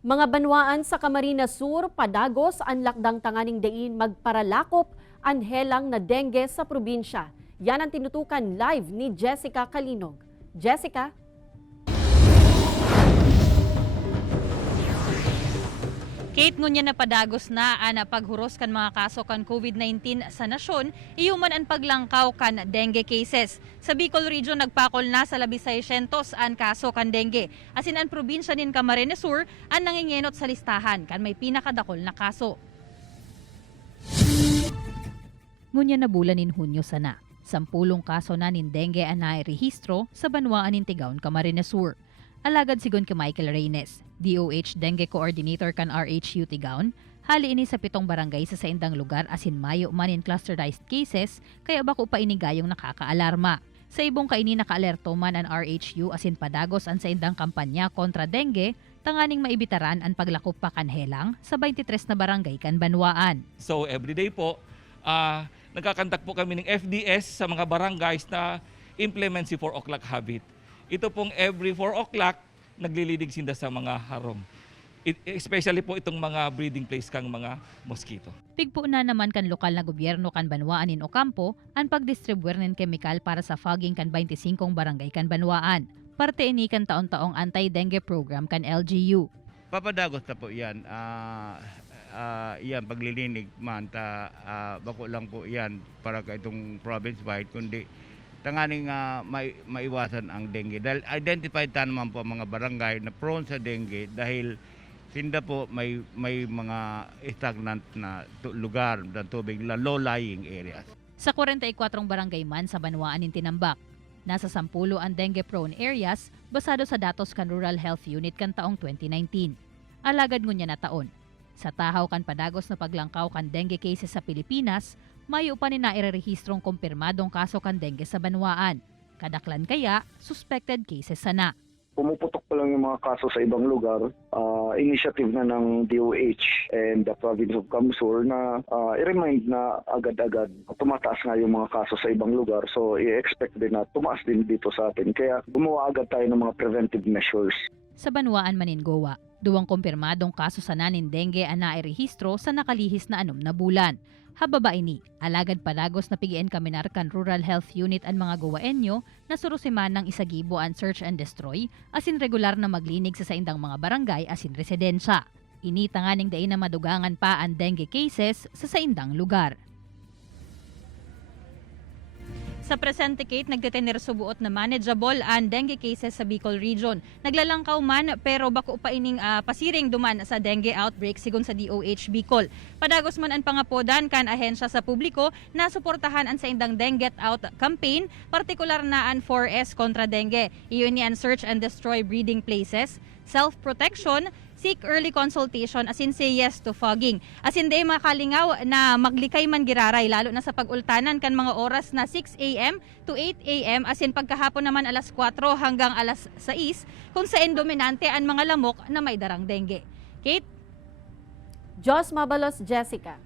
Mga banwaan sa Camarines Sur, Padagos, ang lakdang tanganing diin magparalakop ang helang na dengue sa probinsya. Yan ang tinutukan live ni Jessica Kalinog. Jessica? Kate, ngunya na padagos na ana paghuros kan mga kaso kan COVID-19 sa nasyon, iyuman ang paglangkaw kan dengue cases. Sa Bicol Region nagpakol na sa 1,600 an kaso kan dengue. Asin ang probinsya nin Camarines Sur ang nangingenot sa listahan kan may pinakadakol na kaso. Ngunya na bulan nin Hunyo sana. 10 kaso na nin dengue ang nairehistro sa banwaan nin Tigaon, Camarines Sur. Alagad sigon kay Michael Reynes, DOH Dengue Coordinator kan RHU Tigaon, hali ini sa 7 barangay sa saindang lugar asin mayo man in clusterized cases kaya bako pa inigayong nakakaalarma. Sa ibong kaini nakaalerto man ang RHU asin padagos ang saindang kampanya kontra dengue, tanganing maibitaran ang paglakop pa kan helang sa 23 na barangay kan banwaan. So everyday po, nagkakandak po kami ng FDS sa mga barangays na implement si 4 o'clock habit. Ito pong every 4 o'clock, naglilidig sinda sa mga harong. Especially po itong mga breeding place kang mga mosquito. Pigpo na naman kan lokal na gobyerno kan banwaan in Ocampo ang pagdistribuer ng kemikal para sa fogging kan 25 barangay kan banwaan. Parte ini kan taon-taong anti-dengue program kan LGU. Papadagos na po yan. Yan paglilinig man bako lang po yan para ka itong province-wide kundi tanganing maiwasan ang dengue. Dahil identified ta naman po ang mga barangay na prone sa dengue dahil sinda po may mga stagnant na lugar ng tubig, low-lying areas. Sa 44 barangay man sa banwaan in Tinambak, nasa 10 ang dengue-prone areas basado sa datos kan Rural Health Unit kan taong 2019. Alagad ngunya na taon. Sa tahaw kan padagos na paglangkaw kan dengue cases sa Pilipinas, mayo pa ni nairerehistrong kumpirmadong kaso kan dengue sa banwaan. Kadaklan kaya, suspected cases sana. Pumuputok pa lang yung mga kaso sa ibang lugar, initiative na ng DOH and the province of Camsur na i-remind na agad-agad tumataas nga yung mga kaso sa ibang lugar. So i-expect din na tumaas din dito sa atin. Kaya gumawa agad tayo ng mga preventive measures. Sa banwaan Maningowa, 2 kumpirmadong kaso sa nanin dengue ang nairehistro sa nakalihis na 6 na bulan. Hababa ini, alagad padagos na pigian kaminar kan Rural Health Unit ang mga gawaenyo na surusiman ng isagibo ang search and destroy asin regular na maglinig sa saindang mga barangay asin residensya. Ini tanganing dain na madugangan pa ang dengue cases sa saindang lugar. Sa presente, Kate, nagdetener subuot na manageable ang dengue cases sa Bicol Region. Naglalangkaw man pero bako pa ining pasiring duman sa dengue outbreak sigon sa DOH Bicol. Padagos man ang pangapodan kan ahensya sa publiko na suportahan ang sa indang Dengue Out campaign, partikular na ang 4S kontra dengue. Iyon ni ang search and destroy breeding places, self-protection, seek early consultation, asin say yes to fogging. Asin day makalingaw na maglikay man giraray, lalo na sa pag-ultanan kan mga oras na 6 a.m. to 8 a.m. asin pagkahapon naman alas 4 hanggang alas 6 kung saan dominante ang mga lamok na may darang dengue. Kate? Jos Mabalos, Jessica.